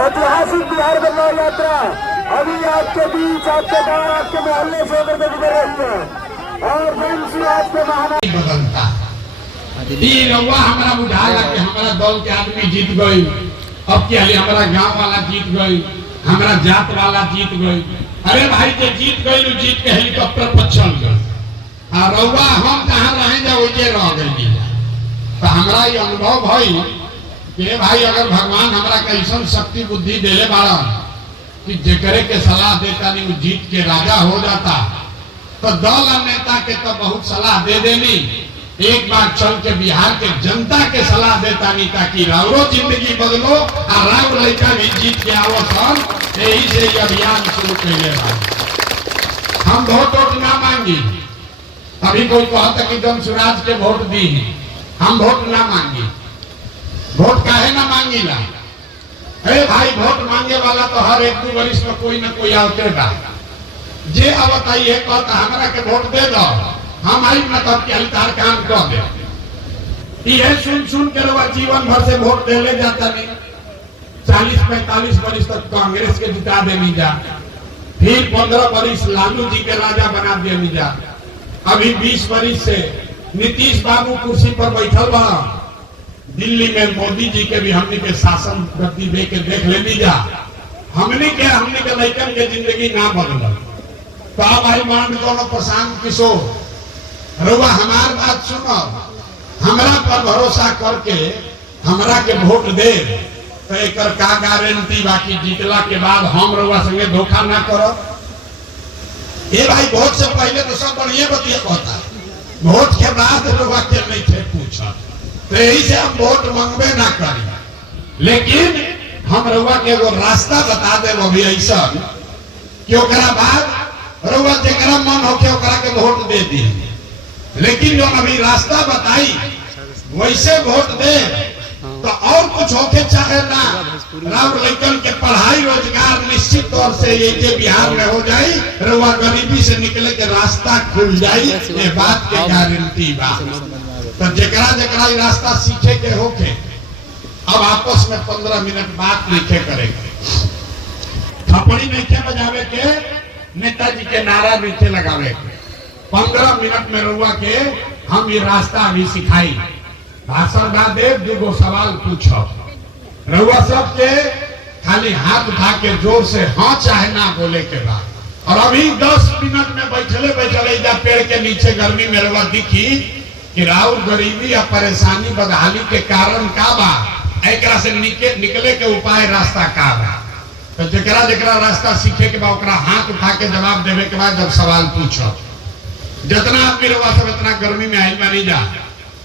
ऐतिहासिक बिहार बदलाव यात्रा अभी आपके बीच, आपके गांव, आपके मोहल्ले से होकर गुजर रही है और वंशी आपके महाराज बदलता रउआ हमारा बुझाला कि हमारा दल के आदमी जीत गई। अब क्या हमारा गांव वाला जीत गई, हमारा जात वाला जीत गई। अरे भाई जे जीत गई जीत के हेलीकॉप्टर पर चल गए और रउआ हम जहाँ रहे जा वही रह गई। तो हमारा ये अनुभव भाई कि भाई अगर भगवान हमारा कैसन शक्ति बुद्धि देले बाड़ा कि जेकरे के सलाह देता नहीं वो जीत के राजा हो जाता, तो दल और नेता के तो बहुत सलाह दे देनी। एक बार चल के बिहार के जनता के सलाह देता नहीं ताकि राउरो जिंदगी बदलो और राउर लड़का भी जीत के आओ सर। यही से ये अभियान शुरू कैले हम वोट ना मांगी। अभी कोई कहता कि जम स्वराज के वोट दी, हम वोट ना मांगी। वोट काहे ना मांगीला? अरे भाई वोट मांगे वाला तो हर एक 2 वर्ष में कोई ना कोई आवते बा। जे आवत आई है कहता हमरा के वोट दे दो, हम आई मतलब के हलकार काम कर दे। ये सुन के लोग जीवन भर से वोट दे ले जाता नहीं। 40-45 वर्ष तक कांग्रेस के जिता देनी जा, फिर 15 वर्ष लालू जी के राजा बना देनी जा। अभी 20 वर्ष से नीतीश बाबू कुर्सी पर बैठल बा। दिल्ली में मोदी जी के भी हमने के शासन गति दे के देख लेनी जा। हमने के लड़कन के जिंदगी ना बदल। तो अब भाई मान दोनों प्रशांत किशोर रउआ हमार बात सुनो, हमरा पर भरोसा करके हमरा के वोट दे तो एक का गारंटी बाकी जीतला के बाद हम रउआ संगे धोखा ना करो। ये भाई वोट से पहले तो सब बढ़िया बतिया कहता है, वोट के बाद रउआ के नहीं थे पूछा। तो यही से हम वोट मांगबे ना करी, लेकिन हम रउआ के वो रास्ता बता दे वो भी ऐसा कि ओकरा बाद रउआ जेकरा मन होके ओकरा के वोट दे दी। लेकिन जो अभी रास्ता बताई वैसे वोट दे तो और कुछ होके चाहे ना, राउर लड़कन के पढ़ाई रोजगार निश्चित तौर से ये बिहार में हो जाए, रउआ गरीबी से निकले के रास्ता खुल जाए। ये बात के गारंटी बा। तो जेकरा जेकरा रास्ता सीखे के होके अब आपस में 15 मिनट बात लिखे करेंगे। थपड़ी नहीं बजावे के, नेताजी के नारा नीचे लगावे के। 15 मिनट में रउआ के हम ये रास्ता अभी सिखाई। भाषण ना दे, 2 सवाल पूछो। रउआ सब के खाली हाथ उठा के जोर से हाँ चाहे ना बोले के बाद। और अभी 10 मिनट में बैठले जा पेड़ के नीचे गर्मी में रउआ दिखी कि राउर गरीबी या परेशानी बदहाली के कारण का बा, एकरा से निकले के उपाय रास्ता का बा। तो जेकरा जेकरा रास्ता सीखे के बाद ओकरा हाथ उठा के जवाब देवे के बाद जब सवाल पूछो। जितना आदमी रउआ सब इतना गर्मी में आई मानी जा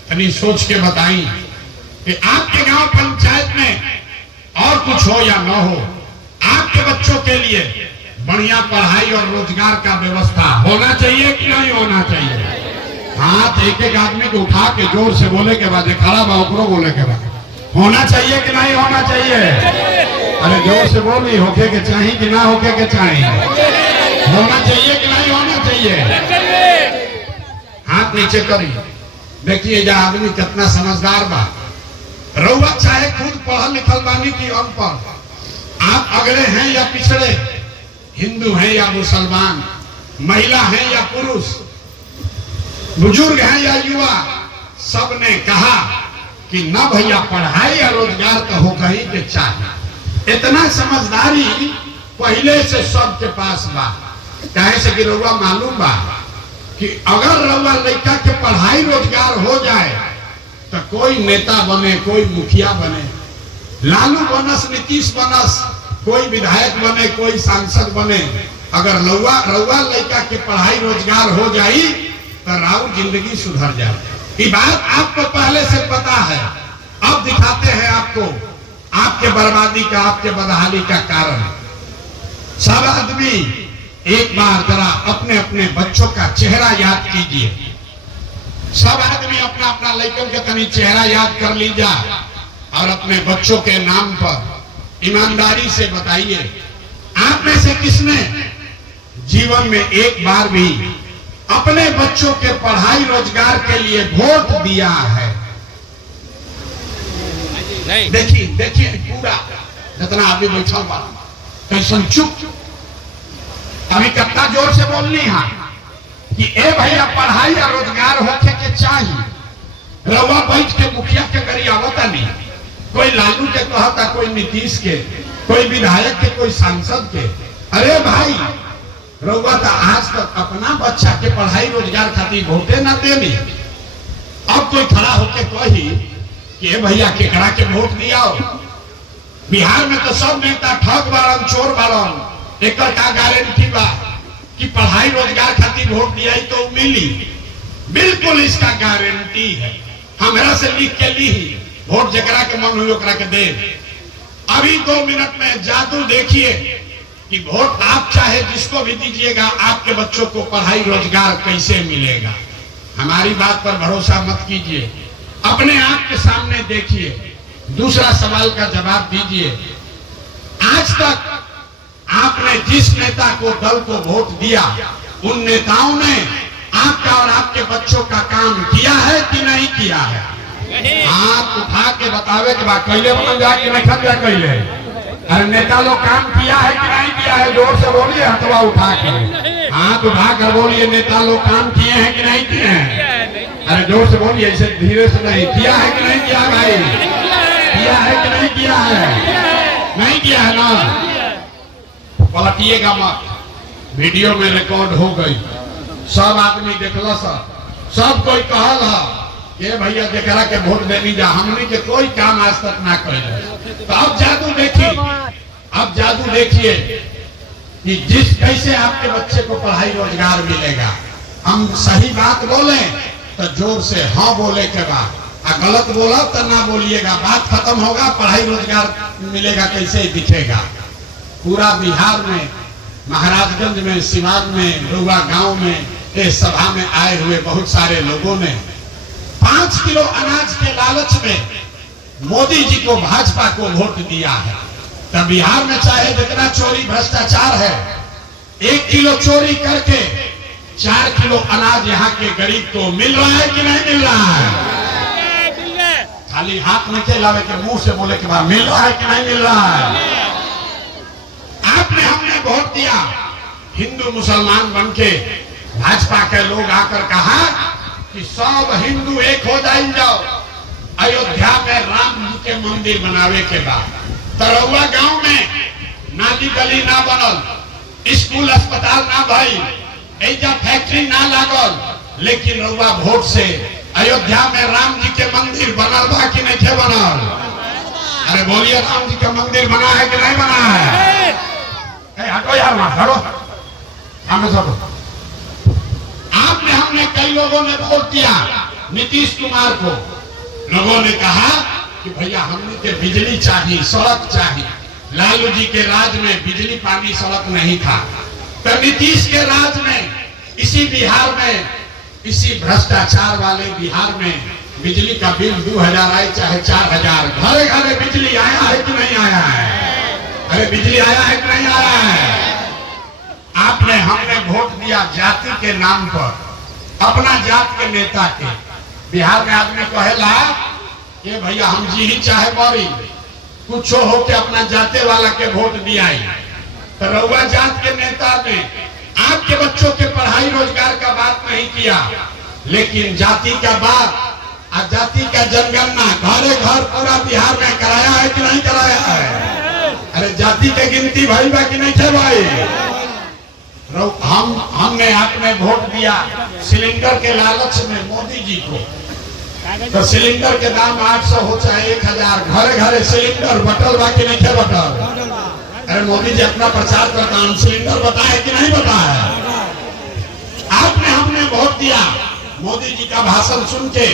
तनी सोच के बताई कि आपके गांव पंचायत में और कुछ हो या न हो, आपके बच्चों के लिए बढ़िया पढ़ाई और रोजगार का व्यवस्था होना चाहिए कि नहीं होना चाहिए? हाथ एक एक आदमी को उठा के जोर से बोले के बाद खड़ा बा ओकरो बोले के बाद होना चाहिए कि नहीं होना चाहिए? अरे जोर से बोली होके के चाहिए कि ना होके के चाहिए? होना चाहिए कि नहीं होना चाहिए? हाथ नीचे करी। देखिए जा आदमी कितना समझदार बा। रउआ चाहे खुद पढ़ल लिखल बानी की अनपढ़, आप अगड़े हैं या पिछड़े, हिंदू हैं या मुसलमान, महिला हैं या पुरुष, बुजुर्ग हैं या युवा, सबने कहा कि न भैया पढ़ाई या रोजगार तो हो कहीं के चाहिए। इतना समझदारी पहले से सबके पास बा। कहे से कि रउआ मालूम बा कि अगर रउआ लड़का के पढ़ाई रोजगार हो जाए तो कोई नेता बने, कोई मुखिया बने, लालू बनस, नीतीश बनस, कोई विधायक बने, कोई सांसद बने, अगर रउआ लड़का के पढ़ाई रोजगार हो जाए तो राउर जिंदगी सुधर जाए। ये बात आपको पहले से पता है। अब दिखाते हैं आपको आपके बर्बादी का, आपके बदहाली का कारण। सब आदमी एक बार जरा अपने अपने बच्चों का चेहरा याद कीजिए। सब आदमी अपना अपना लड़कन के तनी चेहरा याद कर लीजा और अपने बच्चों के नाम पर ईमानदारी से बताइए, आप में से किसने जीवन में एक बार भी अपने बच्चों के पढ़ाई रोजगार के लिए वोट दिया है? देखिए देखिए पूरा जितना आदमी बैठा हुआ कैसन चुप। अभी कितना जोर से बोलनी है कि ए भैया पढ़ाई और रोजगार होके के चाहिए। रवा बैठ के मुखिया के करी आवता नहीं, कोई लालू के कहता, कोई नीतीश के, कोई विधायक के, कोई सांसद के। अरे भाई रउआ तो आज तक अपना बच्चा के पढ़ाई रोजगार खातिर वोटे ना देनी। अब कोई खड़ा होके कही कि भैया केकरा के वोट दिया। बिहार में तो सब नेता ठग बाड़न, चोर बाड़न। एक का गारंटी बा कि पढ़ाई रोजगार खातिर वोट दिया तो मिली? बिल्कुल इसका गारंटी है। हमरा से लिख के ली वोट जकरा के मन हुई ओकरा के दे। अभी 2 मिनट में जादू देखिए कि वोट आप चाहे जिसको भी दीजिएगा, आपके बच्चों को पढ़ाई रोजगार कैसे मिलेगा। हमारी बात पर भरोसा मत कीजिए, अपने आंख के सामने देखिए। दूसरा सवाल का जवाब दीजिए, आज तक आपने जिस नेता को, दल को वोट दिया, उन नेताओं ने आपका और आपके बच्चों का काम किया है कि नहीं किया है? हाथ उठा के बतावे के बाद कैले बन जा कि नहीं जा कैले। अरे नेता लोग काम किया है कि नहीं किया है? जोर से बोलिए, हथवा उठा के, हाथ उठा कर बोलिए, नेता लोग काम किए हैं कि नहीं किए हैं? अरे जोर से बोलिए, ऐसे धीरे से नहीं। किया है कि नहीं किया भाई? किया है कि नहीं किया है? नहीं किया है ना? पलटिएगा मत, वीडियो में रिकॉर्ड हो गई, सब आदमी देखल, सब कोई कहल है ये भैया जकरा के वोट देनी जा, हमने के कोई काम आज तक ना करे। तो अब जादू देखिए, अब जादू देखिए कि जिस कैसे आपके बच्चे को पढ़ाई रोजगार मिलेगा। हम सही बात बोले तो जोर से हाँ बोले के बाद, और गलत बोला तो ना बोलिएगा, बात खत्म होगा। पढ़ाई रोजगार मिलेगा कैसे दिखेगा? पूरा बिहार में, महाराजगंज में, सिवान में, रुआ गांव में, इस सभा में आए हुए बहुत सारे लोगों ने 5 किलो अनाज के लालच में मोदी जी को, भाजपा को वोट दिया है। तब बिहार में चाहे जितना चोरी भ्रष्टाचार है, 1 किलो चोरी करके 4 किलो अनाज यहाँ के गरीब को मिल रहा है कि नहीं मिल रहा है? खाली हाथ में के लावे के मुंह से बोले के बाद मिल रहा है कि नहीं मिल रहा है? आपने, हमने वोट दिया, हिंदू मुसलमान बन के भाजपा के लोग आकर कहा कि सब हिंदू एक हो जाओ। अयोध्या में राम जी के मंदिर बनावे के बाद तरौआ गांव में नाली गली ना बनल, स्कूल अस्पताल ना भई, ऐजा फैक्ट्री ना लागल, लेकिन रउआ वोट से अयोध्या में राम जी के मंदिर बनल बा कि नहीं बनल? अरे बोलिए, राम जी का मंदिर बना है कि नहीं बना है? हटो यार, वहां हटो, सामने से हटो। आपने, हमने, कई लोगों ने वोट दिया नीतीश कुमार को। लोगों ने कहा कि भैया हमने के बिजली चाहिए, सड़क चाहिए। लालू जी के राज में बिजली पानी सड़क नहीं था, तो नीतीश के राज में, इसी बिहार में, इसी भ्रष्टाचार वाले बिहार में बिजली का बिल 2000 आए चाहे 4000, घरे घरे बिजली आया है कि नहीं आया है? अरे बिजली आया है कि नहीं आया है? आपने, हमने वोट दिया जाति के नाम पर, अपना जात के नेता के। बिहार में आदमी कहेला ये भैया हम जी ही चाहे मरी, कुछ हो के अपना जाते वाला के वोट दिया। तो रउआ जात के नेता ने आपके बच्चों के पढ़ाई रोजगार का बात नहीं किया, लेकिन जाति का बात और जाति का जनगणना घरे घर पूरा बिहार में कराया है कि नहीं कराया है? अरे जाति के गिनती भाई बा कि नहीं थे भाई? हमने, आपने वोट दिया सिलेंडर के लालच में मोदी जी को। तो सिलेंडर के दाम 800 हो चाहे 1000, घरे घरे सिलेंडर बटल बा कि नहीं थे बटल? अरे मोदी जी अपना प्रचार करता, हम सिलेंडर बताए कि नहीं बताया? आपने, हमने वोट दिया मोदी जी का भाषण सुन के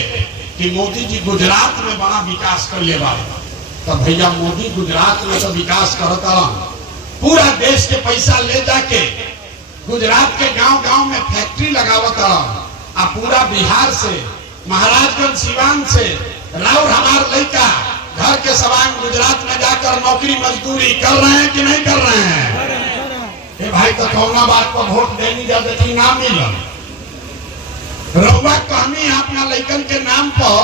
कि मोदी जी गुजरात में बड़ा विकास कर ले वाला। तो भैया मोदी गुजरात में तो विकास करता, पूरा देश के पैसा ले जाके गुजरात के गांव गांव में फैक्ट्री लगावत आ पूरा बिहार से, महाराजगंज सिवान से राउर हमार लड़का घर के सवांग गुजरात में जाकर नौकरी मजदूरी कर रहे हैं कि नहीं कर रहे हैं? ए भाई तो कौना बात पर वोट देनी जा देखी ना मिलल। रउआ कहनी अपना लड़कन के नाम पर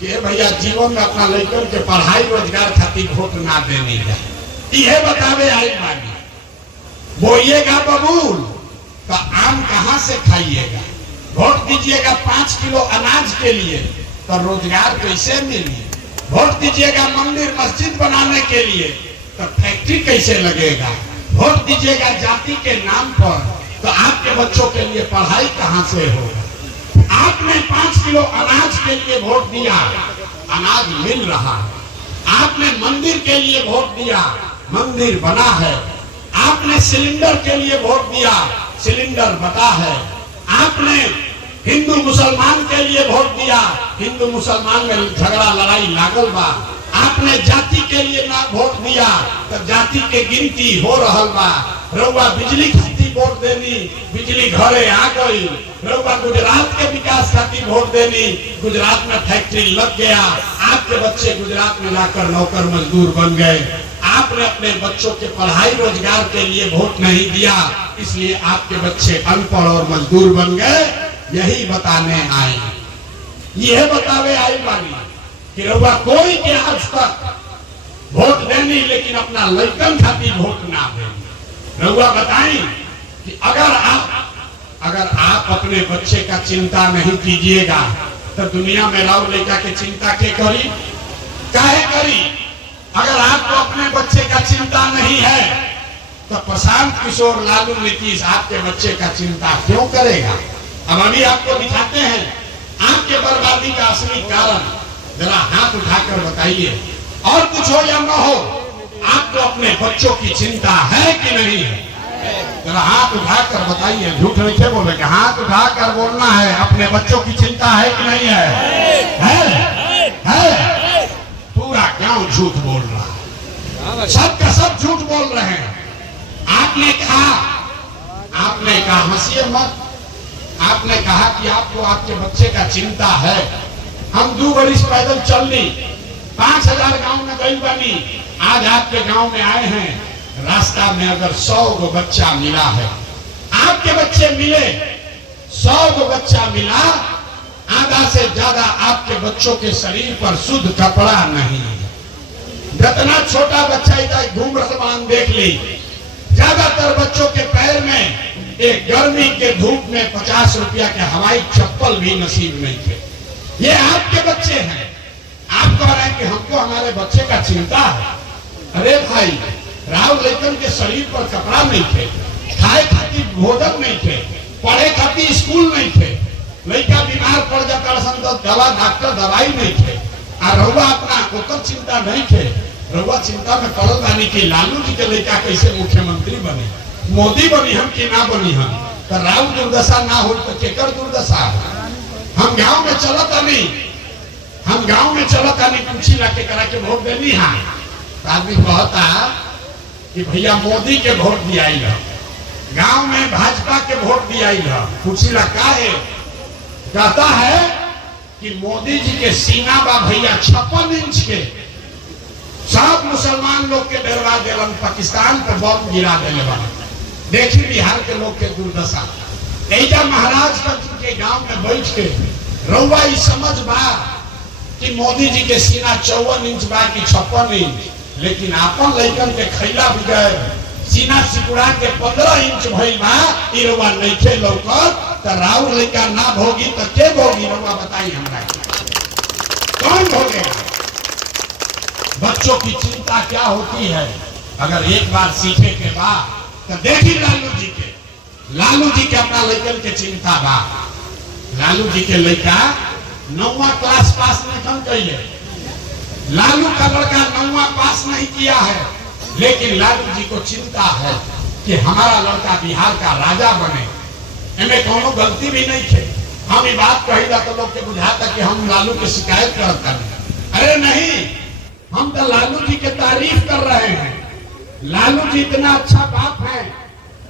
कि भैया जीवन में अपना लड़कन के पढ़ाई रोजगार खातिर वोट ना देनी जाए, ये बतावे आई बानी। बोइएगा बबूल तो आम कहाँ से खाइएगा? वोट दीजिएगा 5 किलो अनाज के लिए तो रोजगार कैसे मिली? वोट दीजिएगा मंदिर मस्जिद बनाने के लिए तो फैक्ट्री कैसे लगेगा? वोट दीजिएगा जाति के नाम पर तो आपके बच्चों के लिए पढ़ाई कहाँ से होगा? आपने 5 किलो अनाज के लिए वोट दिया, अनाज मिल रहा है। आपने मंदिर के लिए वोट दिया, मंदिर बना है। आपने सिलेंडर के लिए वोट दिया, सिलेंडर बता है। आपने हिंदू मुसलमान के लिए वोट दिया, हिंदू मुसलमान में झगड़ा लड़ाई लागल बा। आपने जाति के लिए ना वोट दिया तो जाति के गिनती हो रहल बा। रउआ बिजली खातिर वोट देनी, बिजली घरे आ गई। रउआ गुजरात के विकास खातिर वोट देनी, गुजरात में फैक्ट्री लग गया। आपके बच्चे गुजरात में जाकर नौकर मजदूर बन गए। आपने अपने बच्चों के पढ़ाई रोजगार के लिए वोट नहीं दिया, इसलिए आपके बच्चे अनपढ़ और मजदूर बन गए। यही बताने आए, यह बतावे आई बानी कि रउआ कोई के आज तक वोट देनी लेकिन अपना लड़कन खातिर वोट ना देनी। रउआ बताई कि अगर आप अपने बच्चे का चिंता नहीं कीजिएगा तो दुनिया में राव लड़का के चिंता के करी, काहे करी? अगर आपको अपने बच्चे का चिंता नहीं है तो प्रशांत किशोर, लालू, नीतीश आपके बच्चे का चिंता क्यों करेगा? अब अभी आपको दिखाते हैं आपके बर्बादी का असली कारण, जरा हाथ उठाकर बताइए। और कुछ हो या न हो, आपको अपने बच्चों की चिंता है कि नहीं है? जरा हाथ उठाकर बताइए, झूठ नहीं बोलेंगे, हाथ उठाकर बोलना है। अपने बच्चों की चिंता है कि नहीं है? है? पूरा गांव झूठ बोल रहा है, सब का सब झूठ बोल रहे हैं। आपने कहा हंसिए मत, आपने कहा कि आपको आपके बच्चे का चिंता है। हम 2 वर्ष पैदल चल ली, 5000 गांव में गई बनी, आज आपके गांव में आए हैं। रास्ता में अगर 100 गो बच्चा मिला है, आपके बच्चे मिले, 100 गो बच्चा मिला, आधा से ज्यादा आपके बच्चों के शरीर पर शुद्ध कपड़ा नहीं है। जितना छोटा बच्चा इधर घूम रहा देख ली, ज्यादातर बच्चों के पैर में एक गर्मी के धूप में 50 रुपया के हवाई चप्पल भी नसीब नहीं थे। ये आपके बच्चे हैं। आप कह रहे हैं कि हमको हमारे बच्चे का चिंता है। अरे भाई, राव लड़कन के शरीर पर कपड़ा नहीं थे, खाए खातिर भोजन नहीं थे, पढ़े खातिर स्कूल नहीं थे, लड़का बीमार पड़ जाता दवा डॉक्टर दवाई नहीं थे। और रउआ अपना ओकर चिंता नहीं थे, रउआ चिंता में पड़ल बानी कि लालू जी के लड़का कैसे मुख्यमंत्री बने, मोदी बनी हम कि ना बनी हम। तो राव दुर्दशा ना हो तो केकर दुर्दशा? हम गांव में चलता नहीं, पूछी ला के करा के वोट देनी है। आदमी कहता कि भैया मोदी के वोट दिया, गांव में भाजपा के वोट दिया, पूछी ला का है? कहता है कि मोदी जी के सीना बा भैया 56 इंच के, सब मुसलमान लोग के डरवा देवन, पाकिस्तान पर बम गिरा देने वाला। देखी बिहार के लोग के दुर्दशा। ऐजा महाराजगंज के गांव में बैठ के रउआ समझ बा कि मोदी जी के सीना 54 इंच बा कि 56 इंच, लेकिन आपन लड़कन के खैला बगैर सीना सिकुड़ा के 15 इंच भइल बा। ई रउआ नइखे लौकत तो राउर लड़का ना भोगी तो के भोगी? रउआ बताई हमरा, कौन भोगेगा? बच्चों की चिंता क्या होती है अगर एक बार सीखे के बाद तो देखी लालू जी के अपना लड़कन के चिंता बा। लालू जी के लड़का 9वां क्लास पास नहीं कैले, लालू का लड़का 9वां पास नहीं किया है, लेकिन लालू जी को चिंता है कि हमारा लड़का बिहार का राजा बने। इनमें कोनो गलती भी नहीं थे। हम ये बात कही तो लोग के बुझाता कि हम लालू की शिकायत करता नहीं। अरे नहीं, हम तो लालू जी के तारीफ कर रहे हैं। लालू जी इतना अच्छा बाप है,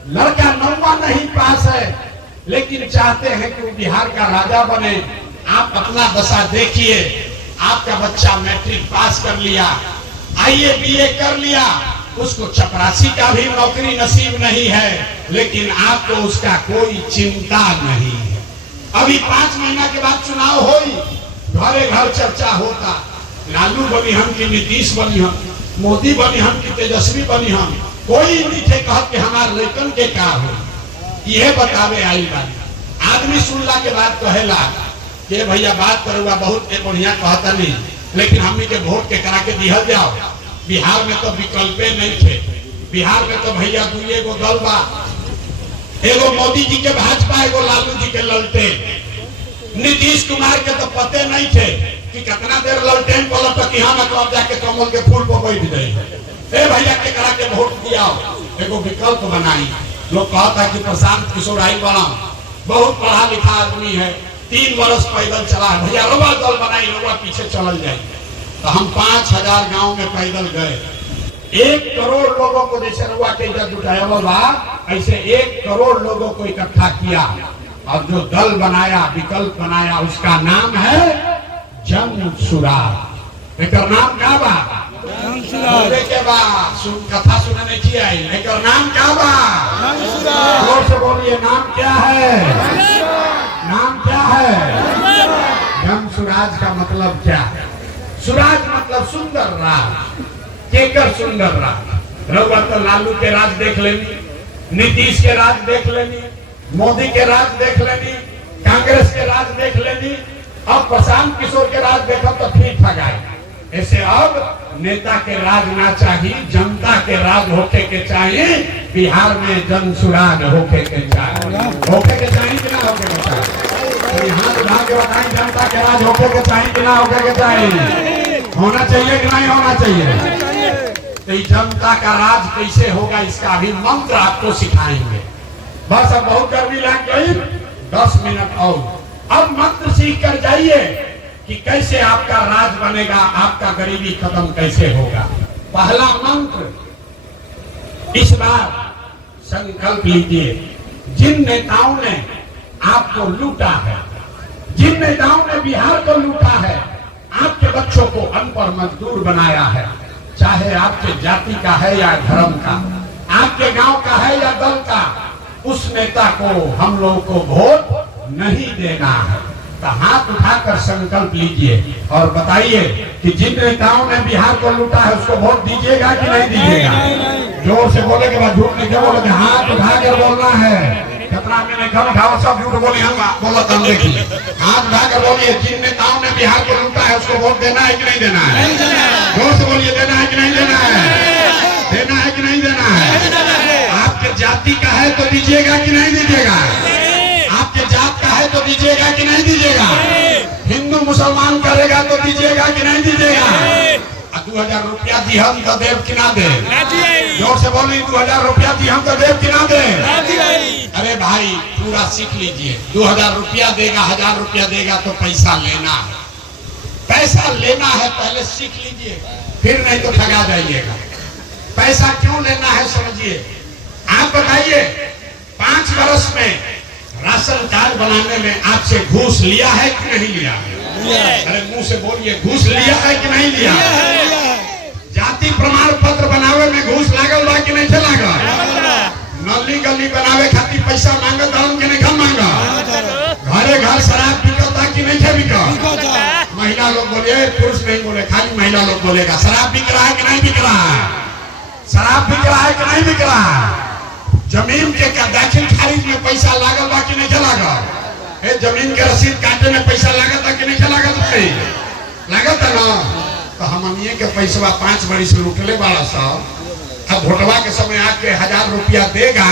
लड़का 9वां नहीं पास है, लेकिन चाहते हैं कि वो बिहार का राजा बने। आप अपना दशा देखिए, आपका बच्चा मैट्रिक पास कर लिया, IAA BA कर लिया, उसको चपरासी का भी नौकरी नसीब नहीं है, लेकिन आपको उसका कोई चिंता नहीं है। अभी 5 महीना के बाद चुनाव होई, घरे घर चर्चा होता, लालू बनी हम कि नीतीश बनी हम, मोदी बनी हम कि तेजस्वी बनी हम, कोई नहीं थे कहत कि हमार लड़कन के का हो, यह बतावे आई बात। आदमी सुनला के बाद कहेला कि भैया बात करूँगा बहुत बढ़िया कहता नहीं, लेकिन हमनी के वोट के करा के दिहल जाओ। बिहार में तो विकल्पे नहीं थे, बिहार में तो भैया दुए गो दल बा, एगो मोदी जी के भाजपा, एगो लालू जी के ललटेन। नीतीश कुमार के तो पते नहीं थे कि कितना देर ललटेन पलट कि हम कब जाके कमल के फूल पर बैठ गए। ए भैया के करा के वोट दिया, एगो विकल्प बनाई। लोग कहता कि प्रशांत किशोर आई बना बहुत पढ़ा लिखा आदमी है, 3 वर्ष पैदल चला है, भैया रुआ दल बनाई, रुआ पीछे चल जाए। तो हम 5000 गांव में पैदल गए, 1 करोड़ लोगों को जैसे रुआ के इधर जुटाया बा, ऐसे 1 करोड़ लोगों को इकट्ठा किया और जो दल बनाया, विकल्प बनाया, उसका नाम है जन सुराज। एक नाम क्या बा? के बा कथा सुनने की आई, एक नाम क्या बा? जोर से बोलिए, नाम क्या है? नाम क्या है? जन सुराज का मतलब क्या है? सुराज मतलब सुंदर राज, केकर सुंदर राज। रउआ तो लालू के राज देख लेनी, नीतीश के राज देख लेनी, मोदी के राज देख लेनी, कांग्रेस के राज देख लेनी, अब प्रशांत किशोर के राज देखो तो ठीक ठाक आए। ऐसे अब नेता के राज ना चाहिए, जनता के राज होके के चाहिए। बिहार में जन सुराज होके के चाहिए, होके के चाहिए कि ना होके के चाहिए? यहाँ उठा के बताएं, जनता के राज होके के चाहिए कि ना होके के चाहिए? होना चाहिए कि नहीं होना चाहिए? तो जनता का राज कैसे होगा, इसका भी मंत्र आपको सिखाएंगे। बस अब बहुत गर्मी लग गई, 10 मिनट और। अब मंत्र सीख कर जाइए कि कैसे आपका राज बनेगा, आपका गरीबी खत्म कैसे होगा। पहला मंत्र, इस बार संकल्प लीजिए, जिन नेताओं ने आपको लूटा है, जिन नेताओं ने बिहार को लूटा है, आपके बच्चों को अनपढ़ मजदूर बनाया है, चाहे आपके जाति का है या धर्म का, आपके गांव का है या दल का, उस नेता को हम लोगों को वोट नहीं देना है। तो हाथ उठाकर संकल्प लीजिए और बताइए कि जिन नेताओं ने बिहार को लूटा है उसको वोट दीजिएगा कि नहीं दीजिएगा? जोर से बोले के बाद झूठ नहीं बोले, हाथ उठाकर बोलना है। कितना मैंने कम उठाओ, सब झूठ बोले, हम बोला तब देखिए। हाथ उठाकर बोलिए, जिन नेताओं ने बिहार को लूटा है उसको वोट देना है कि नहीं देना है? जोर से बोलिए, देना है कि नहीं देना है? देना है कि नहीं देना है? आपके जाति का है तो दीजिएगा कि नहीं दीजिएगा? आपके जात का है तो दीजिएगा कि नहीं दीजिएगा? हिंदू मुसलमान करेगा तो दीजिएगा कि नहीं दीजिएगा? 2000 रुपया दी हम तो देव कि ना दे? जोर से बोली, 2000 रुपया दी हम तो देव कि ना दे? अरे भाई पूरा सीख लीजिए, 2000 रुपया देगा, 1000 रुपया देगा तो पैसा लेना है, पैसा लेना है, पहले सीख लीजिए, फिर नहीं तो ठगा जाइएगा। पैसा क्यों लेना है समझिए। आप बताइए, 5 वर्ष में राशन कार्ड बनाने में आपसे घूस लिया है कि नहीं लिया? अरे मुंह से बोलिए, घूस लिया है कि नहीं लिया? जाति प्रमाण पत्र बनावे में घूस लागल बा कि नहीं लागल? नली गली बनावे खातिर पैसा मांगत हम कि नहीं मांगा? घरे घर शराब बिकता कि नहीं बिका? महिला लोग बोले, पुरुष नहीं बोले, खाली महिला लोग बोलेगा। शराब बिक रहा है कि नहीं बिक रहा है? शराब बिक रहा है कि नहीं बिक रहा है? जमीन के दाखिल खारिज में पैसा लागल बा कि नहीं लागल? जमीन के रसीद काटे में पैसा लागत कि नहीं लागत? लागत है ना? तो हमनिए के पैसा 5 बरिस लूटले वाला सब, अब वोटवा के समय आके 1000 रुपया देगा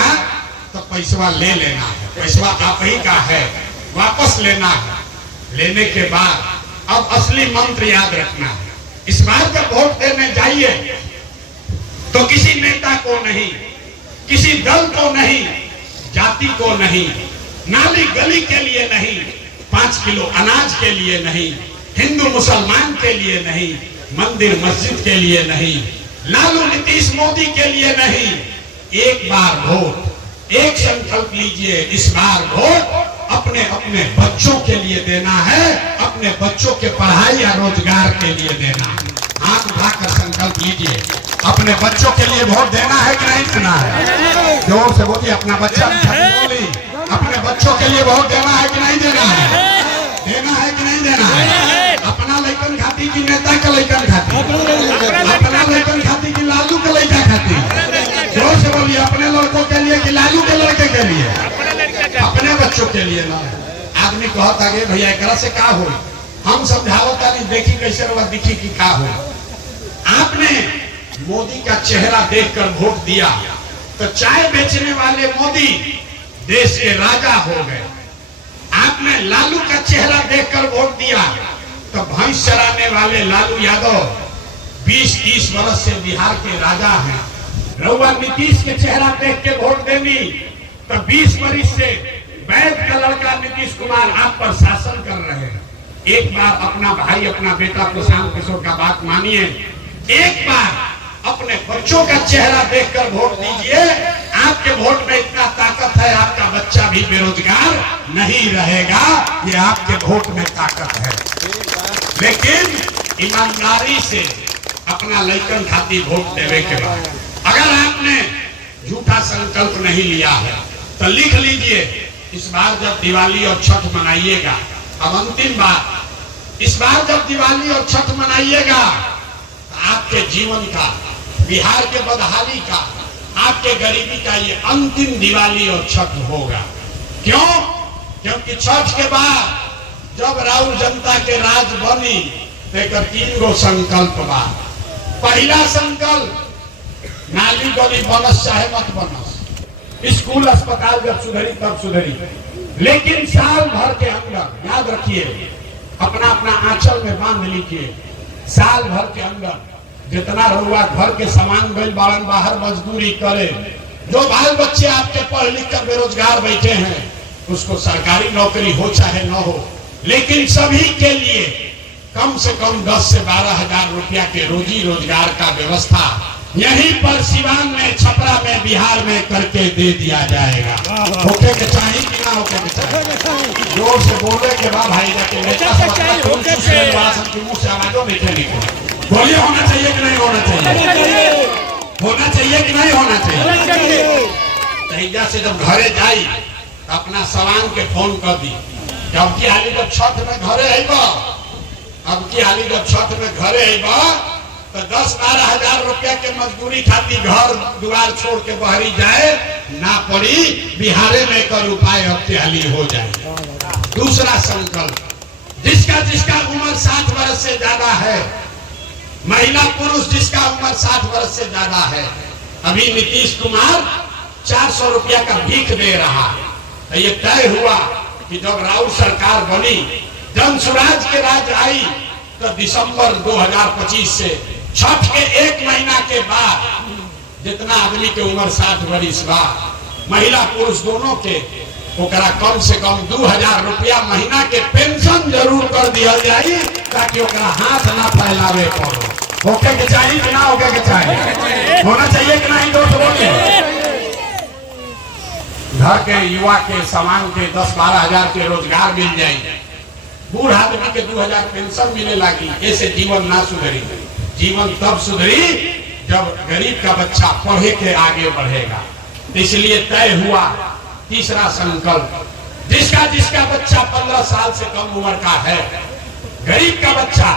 तो पैसा ले लेना है, पैसा आप ही का है, वापस लेना है। लेने के बाद अब असली मंत्र याद रखना है। इस बार जब वोट देने जाइए तो किसी नेता को नहीं, किसी दल को नहीं, जाति को नहीं, नाली गली के लिए नहीं, 5 किलो अनाज के लिए नहीं, हिंदू मुसलमान के लिए नहीं, मंदिर मस्जिद के लिए नहीं, लालू नीतीश मोदी के लिए नहीं। एक बार वोट एक संकल्प लीजिए, इस बार वोट अपने अपने बच्चों के लिए देना है, अपने बच्चों के पढ़ाई या रोजगार के लिए देना है। हाथ उठाकर संकल्प लीजिए, अपने बच्चों के लिए वोट देना है कि नहीं देना है? जोर से बोलिए, अपना बच्चा बोली, अपने बच्चों के लिए वोट देना है कि नहीं देना है? देना है कि नहीं देना है? अपना लड़कन खाती की नेता का लड़कन खाती, अपना लड़कन खाती की लालू का लड़का खाती? जोर से बोलिए, अपने लड़कों के लिए कि लालू के लड़के के लिए? अपने बच्चों के लिए ना। आदमी कहता है भैया एकरा से का हो, हम समझावता नहीं, देखी कैसे रहा दिखी कि का हो। आपने मोदी का चेहरा देखकर वोट दिया तो चाय बेचने वाले मोदी देश के राजा हो गए। आपने लालू का चेहरा देखकर वोट दिया तो भैंस चराने वाले लालू यादव 20-30 वर्ष से बिहार के राजा हैं। रउआ नीतीश के चेहरा देख के वोट देनी तो 20 वर्ष से वैध का लड़का नीतीश कुमार आप पर शासन कर रहे हैं। एक बार अपना भाई, अपना बेटा प्रशांत किशोर का बात मानिए, एक बार अपने बच्चों का चेहरा देखकर वोट दीजिए। आपके वोट में इतना ताकत है, आपका बच्चा भी बेरोजगार नहीं रहेगा, ये आपके वोट में ताकत है। लेकिन ईमानदारी से अपना लड़कन खाती वोट देने के बाद अगर आपने झूठा संकल्प नहीं लिया है तो लिख लीजिए, इस बार जब दिवाली और छठ मनाइएगा, अब अंतिम बात, इस बार जब दिवाली और छठ मनाइएगा तो आपके जीवन का, बिहार के बदहाली का, आपके गरीबी का ये अंतिम दिवाली और छठ होगा। क्यों? क्योंकि छठ के बाद जब राउर जनता के राज बनी तो 3 गो संकल्प बा। पहला संकल्प, नाली गली बनस चाहे मत बनस, स्कूल अस्पताल जब सुधरी तब सुधरी, लेकिन साल भर के अंदर, याद रखिए, अपना अपना आंचल में बांध लीजिए, साल भर के अंदर जितना रुआ घर के सामान गल बारन बाहर मजदूरी करे, जो बाल बच्चे आपके पढ़ लिख कर बेरोजगार बैठे हैं, उसको सरकारी नौकरी हो चाहे न हो, लेकिन सभी के लिए कम से कम 10 से 12 हजार रुपया के रोजी रोजगार का व्यवस्था यहीं पर सिवान में, छपरा में, बिहार में करके दे दिया जाएगा। होके के चाहिए कि ना होके के चाहिए? जोर से बोले के बाद भाई जाके नेता के मुंह से आवाजों में निकले, बोलिए होना चाहिए कि नहीं होना चाहिए? होना चाहिए कि नहीं होना चाहिए? तहिया से जब घरे जाई अपना सवान के फोन कर दी, अब की हाली जब छठ में घरे आईबा, अब की हाली जब छठ में घरे आईबा तो 10-12 हजार रुपया के मजदूरी खाती घर द्वार छोड़ के बहरी जाए ना पड़ी, बिहारे में कर उपाय अब हाली हो जाए। दूसरा संकल्प, जिसका जिसका उम्र 60 वर्ष से ज्यादा है, महिला पुरुष जिसका उम्र 60 वर्ष से ज्यादा है, अभी नीतीश कुमार 400 रुपया का भीख दे रहा है। तो ये तय हुआ कि जब राउत सरकार बनी, जन स्वराज के राज आई तो दिसंबर 2025 से छठ के 1 महीना के बाद जितना आदमी के उम्र 60 वर्ष बा, महिला पुरुष दोनों के, ओकरा कम से कम 2000 रुपया महीना के पेंशन जरूर कर दिया जाए, ताकि ओकरा हाथ ना फैलावे पड़ो। होके के चाहिए कि ना होके के चाहिए? होना चाहिए कि नहीं? दोस्त बोलिए। घर के युवा के, सामान के 10-12 हजार के रोजगार मिल जाए, बूढ़ आदमी के 2000 पेंशन मिले लगी, ऐसे जीवन ना सुधरी। जीवन तब सुधरी जब गरीब का बच्चा पढ़े के आगे बढ़ेगा। इसलिए तय हुआ तीसरा संकल्प, जिसका जिसका बच्चा 15 साल से कम उम्र का है, गरीब का बच्चा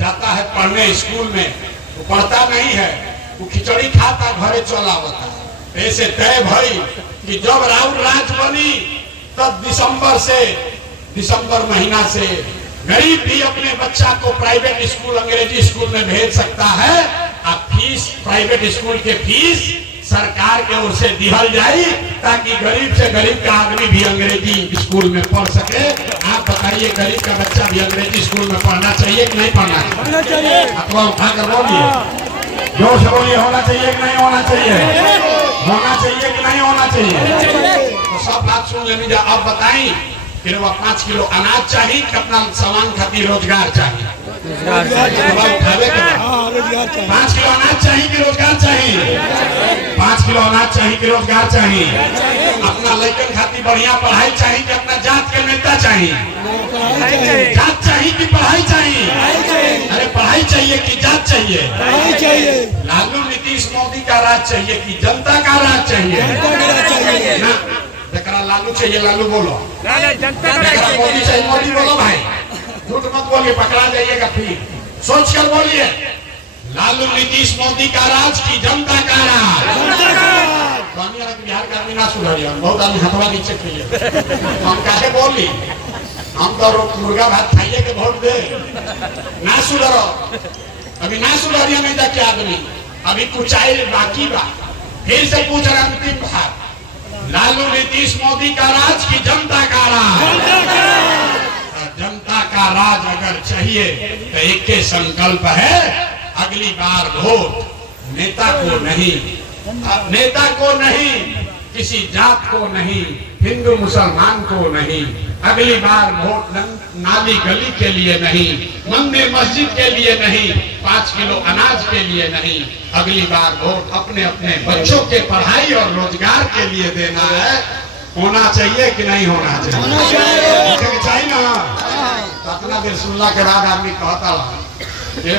जाता है पढ़ने स्कूल में, वो पढ़ता नहीं है, वो खिचड़ी खाता घरे चला होता है। ऐसे तय भाई कि जब राउर राज बनी तब दिसंबर महीना से गरीब भी अपने बच्चा को प्राइवेट स्कूल, अंग्रेजी स्कूल में भेज सकता है। अब फीस, प्राइवेट स्कूल के फीस सरकार के ओर से दिहल जाए, ताकि गरीब से गरीब का आदमी भी अंग्रेजी स्कूल में पढ़ सके। आप बताइए, गरीब का बच्चा भी अंग्रेजी स्कूल में पढ़ना चाहिए कि नहीं पढ़ना चाहिए? अथवा उठाकर बोलिए, जोर से बोलिए, होना चाहिए कि नहीं होना चाहिए? होना चाहिए कि नहीं होना चाहिए? तो सब बात सुन लेनी। अब बताई कि 5 किलो अनाज चाहिए कि अपना सामान खातिर रोजगार चाहिए? उठावे के बाद 5 किलो अनाज चाहिए कि रोजगार चाहिए? 5 किलो अनाज चाहिए कि रोजगार चाहिए? अपना लड़कन खातिर बढ़िया पढ़ाई चाहिए कि अपना जात के नेता चाहिए? जात चाहिए कि पढ़ाई चाहिए? अरे पढ़ाई चाहिए कि जात चाहिए? लालू नीतीश मोदी का राज चाहिए कि जनता का राज चाहिए? ना जरा लालू चाहिए लालू बोलो, मोदी चाहिए मोदी बोलो भाई, झूठ मत बोलिए, पकड़ा जाइएगा फिर। सोच कर बोलिए, लालू नीतीश मोदी का राज की जनता का राज? बिहार का आदमी ना सुधरिए, बहुत आदमी हथवा नीचे किए, हम काहे बोली? हम तो मुर्गा भात खाइए के वोट दे, ना सुधरो, अभी ना सुधरिए नहीं था क्या आदमी, अभी कुछ आए बाकी बा। फिर से पूछ रहा अंतिम बार, लालू नीतीश मोदी का राज की जनता का राज? जनता का राज अगर चाहिए तो एक के संकल्प है, अगली बार वोट नेता को नहीं, नेता को नहीं, किसी जात को नहीं, हिंदू मुसलमान को नहीं, अगली बार वोट नाली गली के लिए नहीं, मंदिर मस्जिद के लिए नहीं, 5 किलो अनाज के लिए नहीं, अगली बार वोट अपने अपने बच्चों के पढ़ाई और रोजगार के लिए देना है। होना चाहिए कि नहीं होना चाहिए? चाहिए ना? अपना दिल सुनला के बाद आदमी कहता है भैया